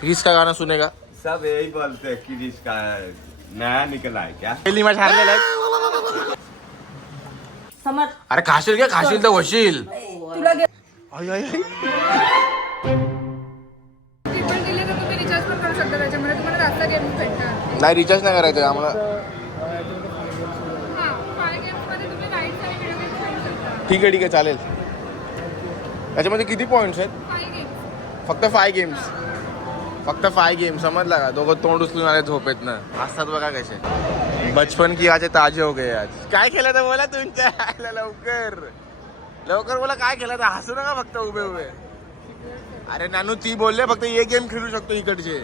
किस का गाना सुनेगा? सब यही बोलते हैं कि इसका नया निकला है क्या? पहिली मॅच हारलेला आहे. समज अरे खाशील का? खाशील तर होशील. तुला आई, आई, आई. ट्रिपल दिले तर तुम्ही रिचार्ज पण करू शकता त्याच्यामध्ये तुम्हाला जास्त गेम भेटतात. नाही रिचार्ज नाही करायचं आम्हाला. हां 5 गेम्समध्ये तुम्ही राईड्स आणि व्हिडिओ गेम्स खेळू शकता. ठीक आहे चालेल. त्याच्यामध्ये किती पॉइंट्स आहेत? 5 गेम्स. फक्त 5 गेम्स. फक्त 5 गेम्स समजला का? दोघं तोंड उचलून आले झोपेत ना. असतात बघा कसे. बचपन की आज ताजे हो गए आज. काय केलं तर बोला तुमच्या लवकर लवकर बोला काय केलं तर. हसू नका फक्त उभे उभे. अरे नानू ती बोलले फक्त ये गेम खेळू शकतो इकडचे.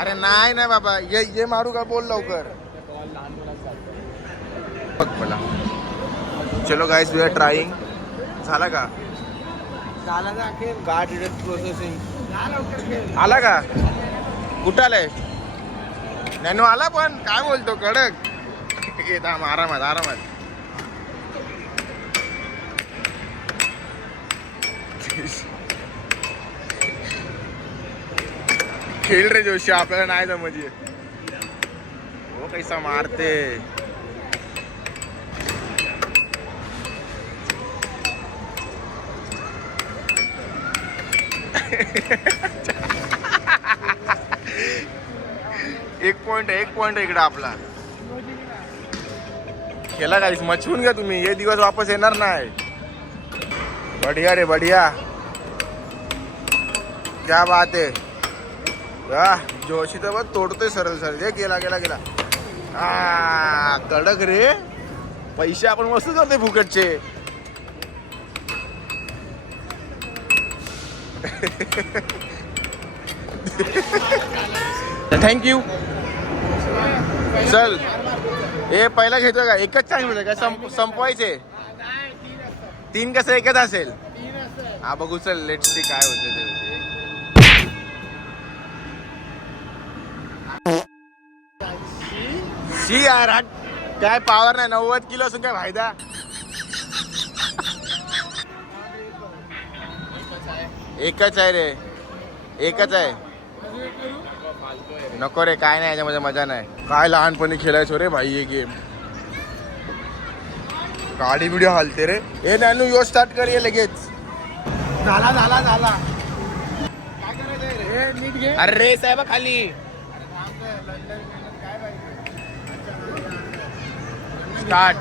अरे नाही ना बाबा ये मारू का? बोल लवकर बघ मला. चलो गाइस वी आर ट्राइंग. झाला का? कार्ड डिटेक्ट प्रोसेसिंग आला का? कुठं आलाय? नॅनो आला पण काय बोलतो कडक. येत आरामात आरामात. खेळ रे जोशी आपल्याला नाही जमजे. हो कैसा मारते. एक पॉइंट इकडे आपला. खेळा गाईस मचवून घ्या तुम्ही. हे दिवस वापस येणार नाही. बढिया रे बढिया. क्या बात आहे. जोशी तर बघ तोडतोय सरळ सरळ. हे गेला गेला गेला. कडक रे. पैसे आपण वसूल करते फुकटचे. थँक्यू. चल हे पहिला घेतोय का? एकच चान्स मिळेल का? संपवायचे 3 कसं एकच असेल. हा बघू चल लेट्स सी काय होते ते. शी यार काय पावर नाही. 90 किलो असून काय फायदा. एकच आहे रे. एकच आहे. नको रे काय नाही याच्यामध्ये मजा नाही. काय लहानपणी खेळायचो रे भाई हे गेम. गाडी बिडी हालते रे. हे नानू यो स्टार्ट कर ये लगेच. झाला झाला झाला. काय करायचं रे? अरे रेस आहे बा खाली. स्टार्ट.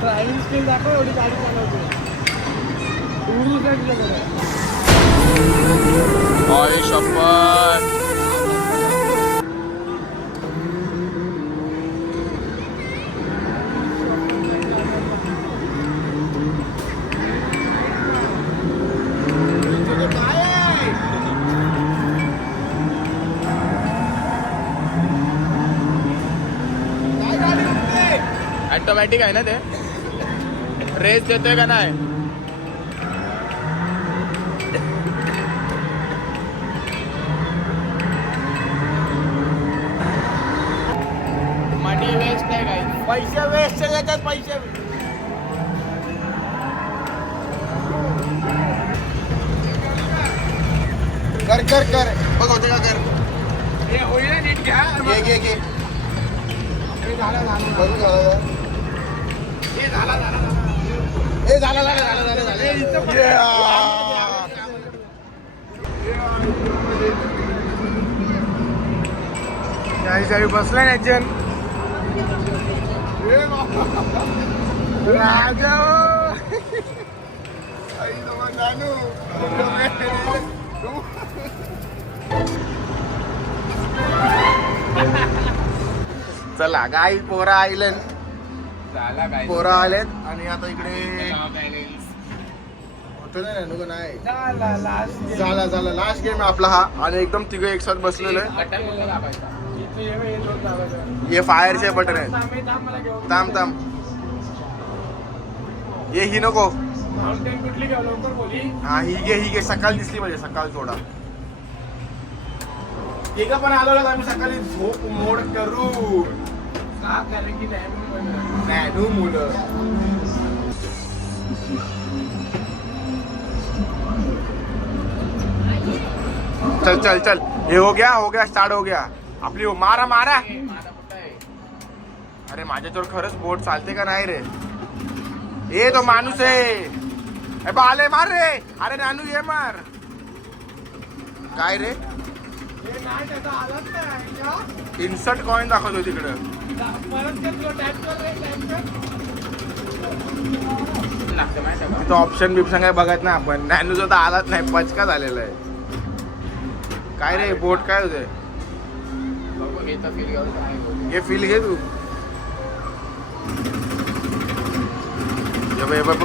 ड्रायव्हिंग स्किल दाखव. एवढी गाडी चालवते. अय शपथ. ऑटोमॅटिक आहे ना ते. रेस देतोय का नाही? मनी वेस्ट आहे काय? पैसे वेस्ट याच्यात पैसे. कर कर कर बघ होते का? कर हे होईल नीट घ्या. घे घे. झाला झाला. बघू झालं. हे झाला झाला. ए झालं झालं झालं झालं झालं. बसला ना राजा. चला गाई पोरा आयलंड. पोरा आलेत आणि आता इकडे नाही. झाला लास्ट गेम आपला हा. आणि एकदम तिघं एक साथ बसलेलं आहे. हे फायरचे बटन आहेत. थांब ये ही नको. हा ही घे सकाळी दिसली पाहिजे. सकाळ थोडा एक पण आलो ना आम्ही सकाळी झोप मोड करू. का कारण की नॅनू मुलं चल चल चल, हे हो गया स्टार्ट हो गया आपली. मारा मारा. अरे माझ्याजवळ खरंच बोट चालते का नाही रे? ए तो माणूस आहे. बाले मार रे. अरे नानू ये मार. काय रे? नाही त्याचा आलाच नाही. इन्सर्ट कॉइन दाखवतो तिकडं. परत घेतलो टॅप तिथं ऑप्शन बिप्शन काय बघत नाही आपण. नॅनूचा तर आलाच नाही, पचका झालेला आहे. काय रे बोट काय होते? हे फील घे तू.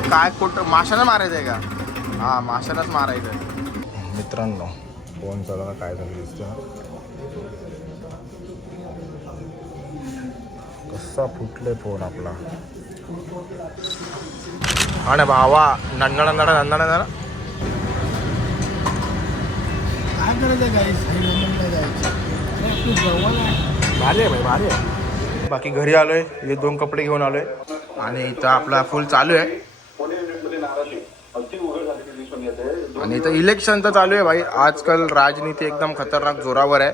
काय कुठं माशानं मारायचं आहे का? हा माशानंच मारायचं आहे. मित्रांनो फोन चालू काय झालं दिसतं. कसा फुटले फोन आपला. आणि भावा नंदा नंदा नंदा नंदा. काय करायचं गाईस? भारी आहे भाई, भारी आहे. बाकी घरी आलोय, हे 2 कपडे घेऊन आलोय आणि इथं आपला फुल चालू आहे. आणि इथं इलेक्शन तर चालू आहे भाई. आजकाल राजनीती एकदम खतरनाक जोरावर आहे.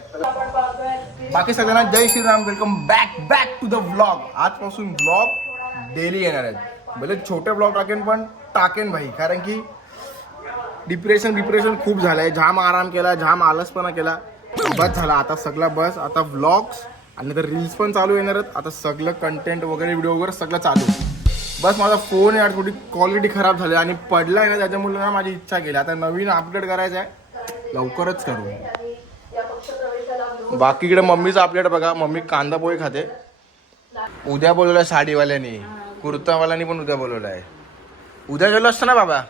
बाकी सगळ्यांना जय Shriram. Welcome back to the vlog. आजपासून व्लॉग डेली येणार आहेत. भले छोटे व्लॉग पण टाकेन भाई, कारण की डिप्रेशन खूप झालंय. जाम आराम केला, जाम आलसपणा केला. बस झाला आता सगळं. बस आता व्लॉग्स आणि तर रील्स पण चालू येणार आहेत. आता सगळं कंटेंट वगैरे व्हिडिओ वगैरे सगळं चालू. बस माझा फोन यार थोडी क्वालिटी खराब झाली आणि पडलाय ना, त्याच्यामुळे ना माझी इच्छा केली आता नवीन अपडेट करायचं आहे. लवकरच करू. बाकीकडे मम्मीचं अपडेट बघा. मम्मी कांदा पोहे खाते. उद्या बोलवलंय साडीवाल्यानी, कुर्तावाल्यानी पण उद्या बोलवलंय. उद्या गेलो असतं ना बाबा.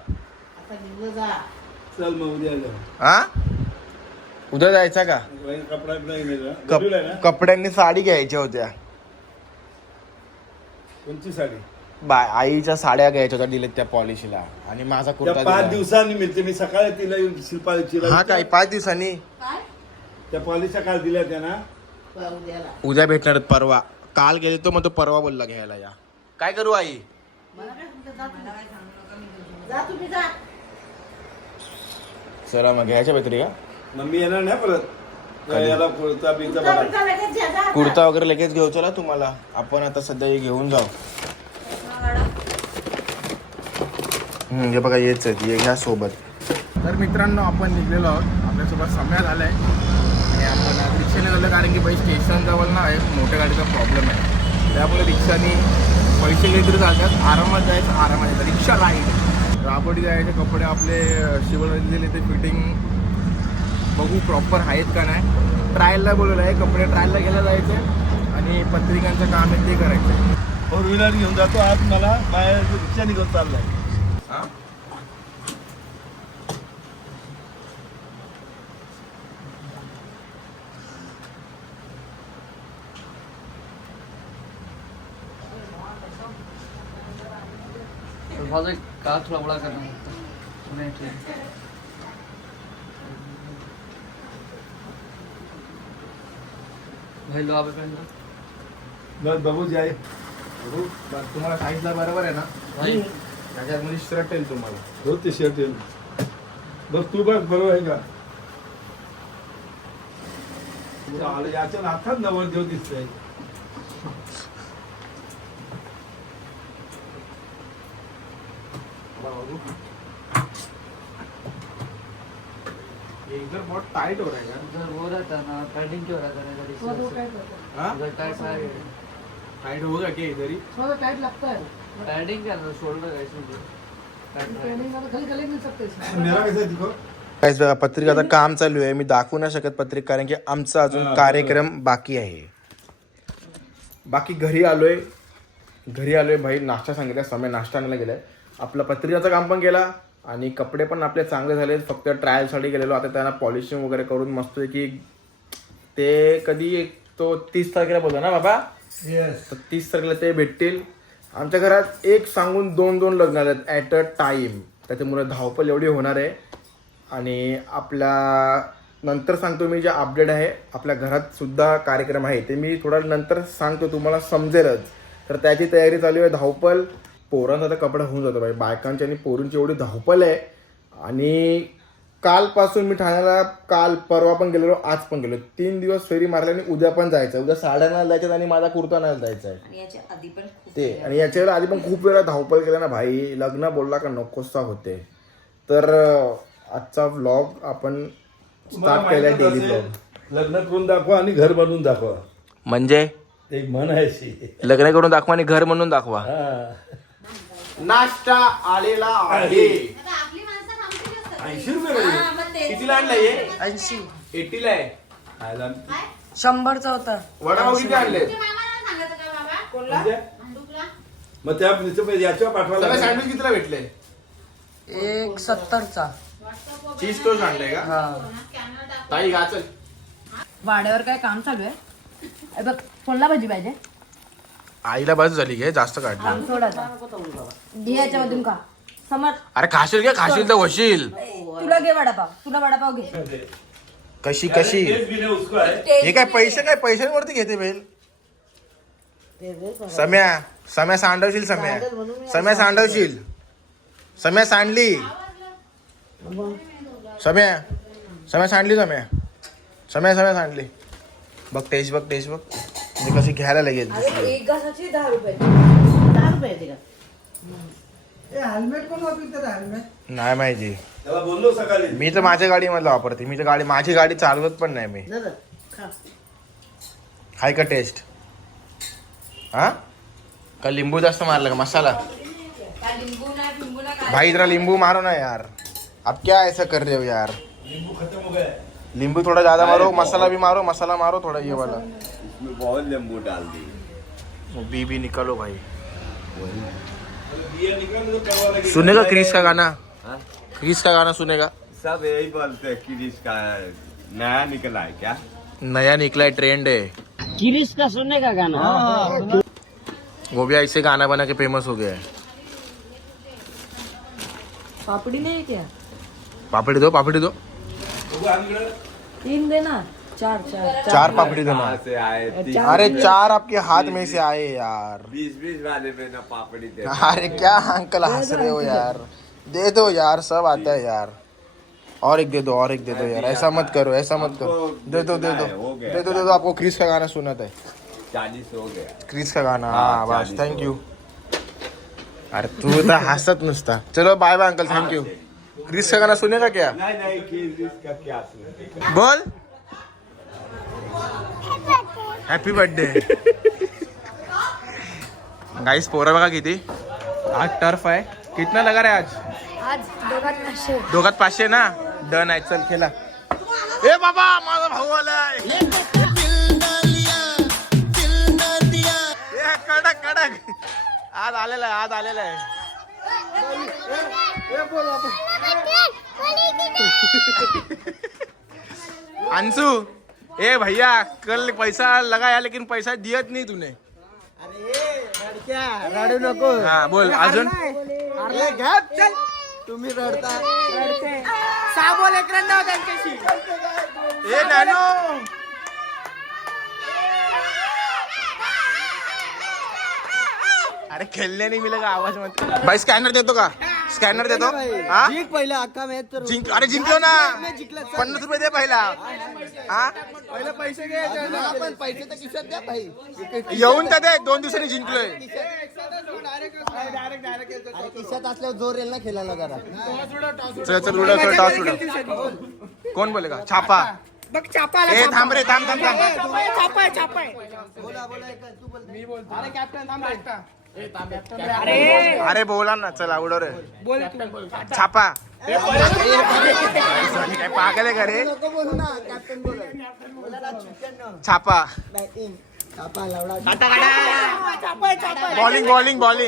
चल मग उद्या हा उद्या जायचा का? कपड्यांनी साडी घ्यायच्या होत्या. कोणची साडी? आईच्या साड्या घ्यायच्या होत्या, दिलेत त्या पॉलिशीला. आणि माझा कुर्ता 5 दिवसांनी मिळते. मी सकाळी तिला शिल्पाची. हा काय 5 दिवसांनी? त्या पॉलिशच्या काल दिल्या त्यांना. उद्या भेटणार आहेत, परवा. काल गेले तो मग तो परवा बोलला घ्यायला या. काय करू आई? चला मग घ्यायच्या भेटरी का? मम्मी येणार नाही परत. याला कुर्ता बिर्ता बघा. कुर्ता वगैरे लगेच घेऊ. चला तुम्हाला आपण आता सध्या हे घेऊन जाऊ. हे बघा येच आहेत, हे घ्या सोबत. तर मित्रांनो आपण निघलेलो आहोत. आपल्यासोबत समय झालाय आणि आपण आज रिक्षाने झालं, कारण की बाई स्टेशन जवळ ना एक मोठ्या गाडीचा प्रॉब्लेम आहे. त्यामुळे रिक्षाने पैसे घेतले जातात. आरामात जायचं, आरामात यायचं. रिक्षा राईड राबडी जायचे. कपडे आपले शिवलेले ते फिटिंग बघू प्रॉपर आहेत का नाही. ट्रायलला बोलवलं आहे. कपडे ट्रायलला घ्यायला जायचे आणि पत्रिकांचं काम आहे ते करायचं. 4 व्हीलर घेऊन जातो आज. मला बाहेर रिक्षा निघून चाललाय. का थोड़ा बड़ा करना नहीं ठीक. भाई लो आप बस बघू जाय. तुम्हाला साईजला बरोबर आहे ना? भाई त्याच्यात मध्ये शर्ट येईल तुम्हाला. हो ते शर्ट येईल. बस तू बघ बरोबर आहे का? याच्या हातात नवरदेव दिसतंय. इधर बहुत टाइट हो रहा है यार. उधर वो रहता ना टाइटिंग क्यों रहता है उधर टाइट है. टाइट होगा क्या इधर ही? थोड़ा टाइट लगता है. टाइटिंग क्या है शोल्डर ऐसे ट्रेनिंग का गले गले मिल सकते हैं. मेरा कैसा दिखो. काहीच बघा पत्रिका आता काम चालू आहे. मी दाखवू नाही शकत पत्रिका, कारण की आमचा अजून कार्यक्रम बाकी आहे. बाकी घरी आलोय भाई. नाश्ता सांगितला, समय नाश्ता आणायला गेलाय. आपला पत्रिकाचं काम पण केला आणि कपडे पण आपले चांगले झाले. फक्त ट्रायलसाठी गेलेलो. आता त्यांना पॉलिशिंग वगैरे करून मस्त की ते कधी तो 30 तारखेला बोलतो ना बाबा. येस. तर 30 तारखेला ते भेटतील. आमच्या घरात एक सांगून 2 लग्न आलेत ॲट अ टाईम. त्याच्यामुळे धावपळ एवढी होणार आहे. आणि आपल्या नंतर सांगतो मी जे अपडेट आहे. आपल्या घरात सुद्धा कार्यक्रम आहे ते मी थोडा नंतर सांगतो, तुम्हाला समजेलच. तर त्याची तयारी चालू आहे. धावपळ. पोरांचा आता कपडा होऊन जातो बाई. बायकांची आणि पोरूंची एवढी धावपळ आहे. आणि कालपासून मी ठाण्याला काल परवा पण गेलेलो, आज पण गेलो. 3 दिवस फेरी मारल्या आणि उद्या पण जायचं. उद्या साड्या नाही जायच्यात आणि माझा कुर्ता नाही जायचा आहे आणि याच्या आधी पण खूप ते. आणि याच्या वेळेला आधी पण खूप वेळा धावपळ केलं ना भाई, लग्न बोलला का नकोसा होते. तर आजचा व्लॉग आपण स्टार्ट केला डेली व्लॉग. लग्न करून दाखवा आणि घर बनवून दाखवा. म्हणजे एक म्हण आहे अशी. लग्न करून दाखवा आणि घर म्हणून दाखवा. हा. नाश्ता आलेला आहे. आपली माणसं थांबतील असतात. 80 रुपये मध्ये. हा, मग तेच. कितीला आणलाय हे? 80 80 ला आहे. खायला. 100चा होता. वडापाव किती आणले? म्हणजे? मग त्या याच्या पाठवायला सँडविच कितीला भेटले? 170चा. चीज टोस्ट आणलंय का? ताई गा चल. वाड्यावर काय काम चालू आहे? अरे बघ कोणला भाजी पाहिजे? आईला बस झाली घे, जास्त काढलं. काम सोडायचा. घे याच्यामधून का समज. अरे खाशील घे, खाशील तर होशील. तुला घे वडापाव. तुला वडापाव घे. कशी कशी हे काय पैशांवरती घेते बेल. सम्या सांडवशील. सम्या सांडवशील. सम्या सांडली. सम्या सांडली. बघ टेस्ट बघ म्हणजे कशी घ्यायला लागेल. एक घासाची 10 रुपये. 10 रुपये येते का? हेल्मेट कोण वापरतात? हेल्मेट नाही माहिती. त्याला बोललो सकाळी. मी तर माझ्या गाडीमधला वापरते. माझी गाडी चालवत पण नाही मी. हाय का टेस्ट? हा का लिंबू जास्त मारला का मसाला? भाई जरा नींबू मारो ना यार. अब क्या ऐसा कर रहे हो यार? नींबू खत्म हो गया. नींबू थोड़ा ज्यादा मारो, मसाला भी मारो, मसाला मारो थोड़ा ये वाला. इसमें बहुत नींबू डाल दी. बीबी निकालो भाई. बिया निकल तो करवा लगी. सुनेगा क्रिस का गाना? हाँ? क्रिस का गाना सुनेगा? सब यही बोलते हैं कि इसका नया निकला है क्या. नया निकला है, ट्रेंड है. किरीश का सुनने का गाना. वो भी ऐसे गाना बना के फेमस हो गया है. पापड़ी नहीं है क्या? पापड़ी दो. बघू आंगडं. 3 देना. 4 4 पापड़ी दो ना. कहाँ से आए 30 अरे 4 आपके हाथ में से आए यार. 20 वाले में ना पापड़ी दे. अरे क्या अंकल हंस रहे हो यार. दे दो यार, सब आता है यार. और एक दे दो यार. ऐसा मत करो. दे दो. आपको क्रिस का गाना सुना था. 40 हो गया. क्रिस का गाना. हाँ, हाँ बस 40 थँक्यू. अरे तू तर हसत नुसता. चलो bye bye uncle, thank you. Chris का गाना सुनेगा क्या? नहीं कि इसका क्या सुने. बोल हॅपी बर्थडे. गाईस पोरं बघा किती. आज टर्फ आहे. कितना लगा रे आज? दोघात 500 ना. डन आहे. चल खेळा. ए बाबा माझा भाऊ आलाय. कडक आज आलेला आहे. अंशु ए भैया कल पैसा लगाया लेकिन पैसा दियत नहीं तूने. रडू नको. हाँ बोल अजून. तुम्ही रडता. साबो लेकरं नाव त्यांच्याशी. ए नानो अरे खेळणे नाही मिळेल का आवाज मध्ये. भाई स्कॅनर देतो का? स्कॅनर देतो. हा जिंक पहिला अक्का मॅच तर अरे जिंकलो ना. 50 रुपये दे पहिला. हा पहिले पैसे घे. आपण पैसे तर खिशात द्या भाई. येऊन तर दे. 2 दिवसांनी जिंकलोय. खिशात असल्यावर जोर येईल ना खेळायला जरा. चल उडव टॉस उडव. कोण बोलेगा? छापा. बघ छापा. ए थांब रे थांब. छापाय. बोला तू बोल. मी बोलतो. अरे कॅप्टन थांब ऐकता. अरे बोला ना. चला उडव रे. बोल. छापा. काय पागल आहे का रे? नको बोलू ना. कॅप्टन बोल. छापा. बॅटिंग. छापा लावला. बॉलिंग.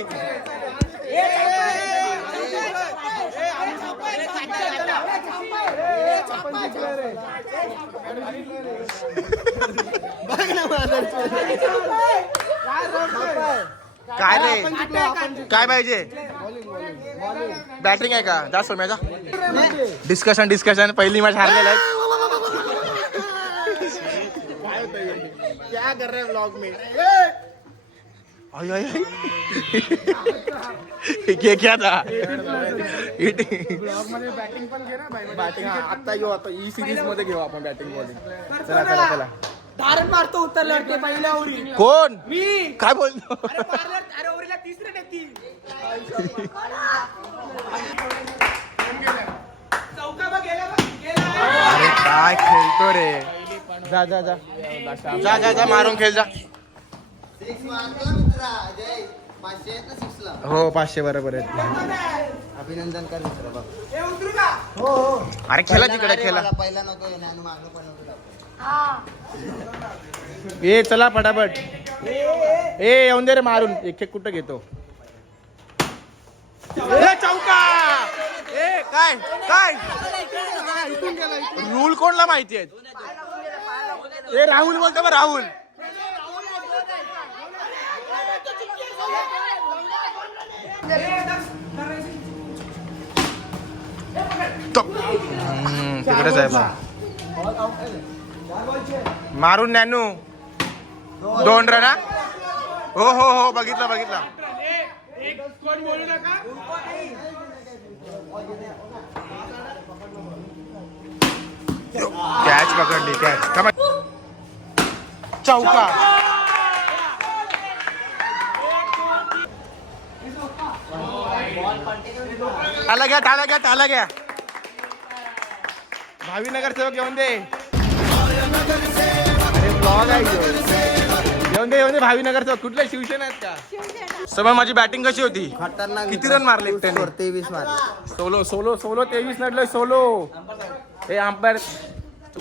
काय रे? काय पाहिजे? बॅटिंग आहे का? जा सोम्याचा. डिस्कशन. पहिली मॅच हारलेला आहे. क्या कर रहे व्लॉग में? ये क्या था? बॅटिंग पण घे ना बॅटिंग आता घेऊ आता ई सिरीज मध्ये घेऊ आपण बॅटिंग बॉलिंग चला चला चला धारण मारतो उत्तर लढते पहिल्या ओव्हरी कोण मी काय बोलतो अरे ओव्हरीला 30 रन येतील चौका बघ गेला अरे काय खेळतो रे जा जा जा जा जा जा मारून खेळ जा हो 500 बरोबर आहे अभिनंदन कर मित्र बघ. हे उतरू का अरे खेळा तिकडे खेळा पहिला नको येणं आणि मागं पण नको लागू. ए चला फटाफट ए येऊन दे रे मारून एक एक कुठं घेतो ए, चौका ए काय काय रूल कोणला माहिती आहेत ए राहुल बोलतो बा राहुल तिकडेच आहे बा मारून नॅनू 2 रन हो हो हो बघितला बघितला कॅच पकडली कॅच चौका टाला घ्या टाला घ्या टाला घ्या भावीनगर सेवक येऊन दे अरे ब्लॉग आहे येऊन दे भावीनगर सेवक कुठल्या शिवसेना आहेत का सभा माझी बॅटिंग कशी होती खतरनाक किती रन मारले एकट्याने? 23 मारले. सोलो सोलो सोलो 23 नडलोय सोलो हे अंपायर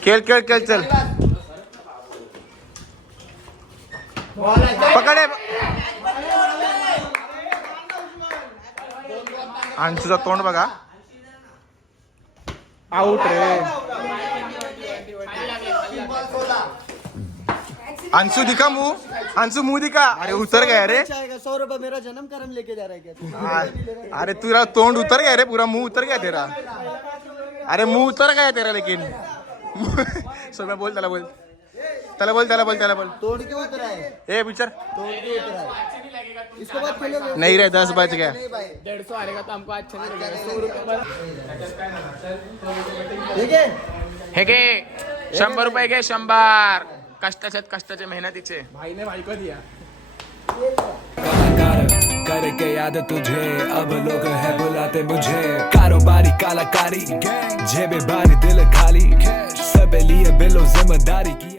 खेळ खेळ खेळ चल पकडे अंशूचा तोंड बघा आउट रे अंशु दिखा मुंह अंशु मुंह दिखा अरे उतर गया रे 100 रुपये मेरा जन्म कर्म लेके जा रहा है क्या? अरे तेरा तोंड उतर गया रे पूरा मुंह उतर गया तेरा अरे मुंह उतर गया तेरा लेकिन सो मैं बोल त्याला बोल त्याला बोल त्याला बोल त्याला बोल तोड़ के उतरा है, ए विचार तोड़ के उतरा है. इसके बाद खेलोगे नहीं रे 10 बज गया नहीं भाई. 150 आलेगा तो हमको अच्छा नहीं लगेगा ठीक है. हे घे 100 रुपये घे 100 कष्टाचे मेहनतीचे भाईने भाई को दिया करके याद तुझे अब लोग है बुलाते मुझे कारोबारी कलाकारी जेबे भारी दिल खाली सब लिए बिलो जिम्मेदारी की